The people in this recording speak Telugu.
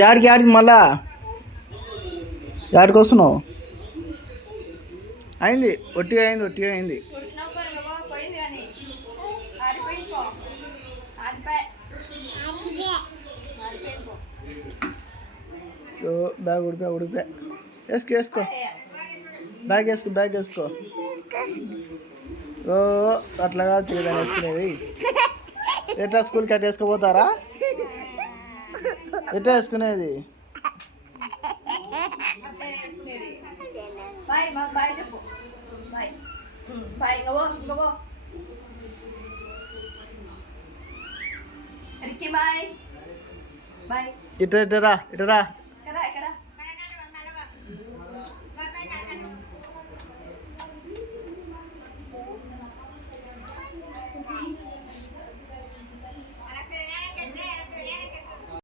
యాడికి యాడికి మళ్ళా? యాడికి వస్తున్నావు? అయింది ఒట్టిగా అయింది ఒట్టిగా అయింది. సో బ్యాగ్ ఉడిపా ఉడిపా. వేసుకో వేసుకో. బ్యాగ్ వేసుకో బ్యాగ్ వేసుకో. ఓ అట్లా కాదు తిరగని వేసుకునేవి ఎట్లా స్కూల్కి అట్లా వేసుకోపోతారా ఎట్లా వేసుకునేది? ఇటు ఇటురా ఇటురా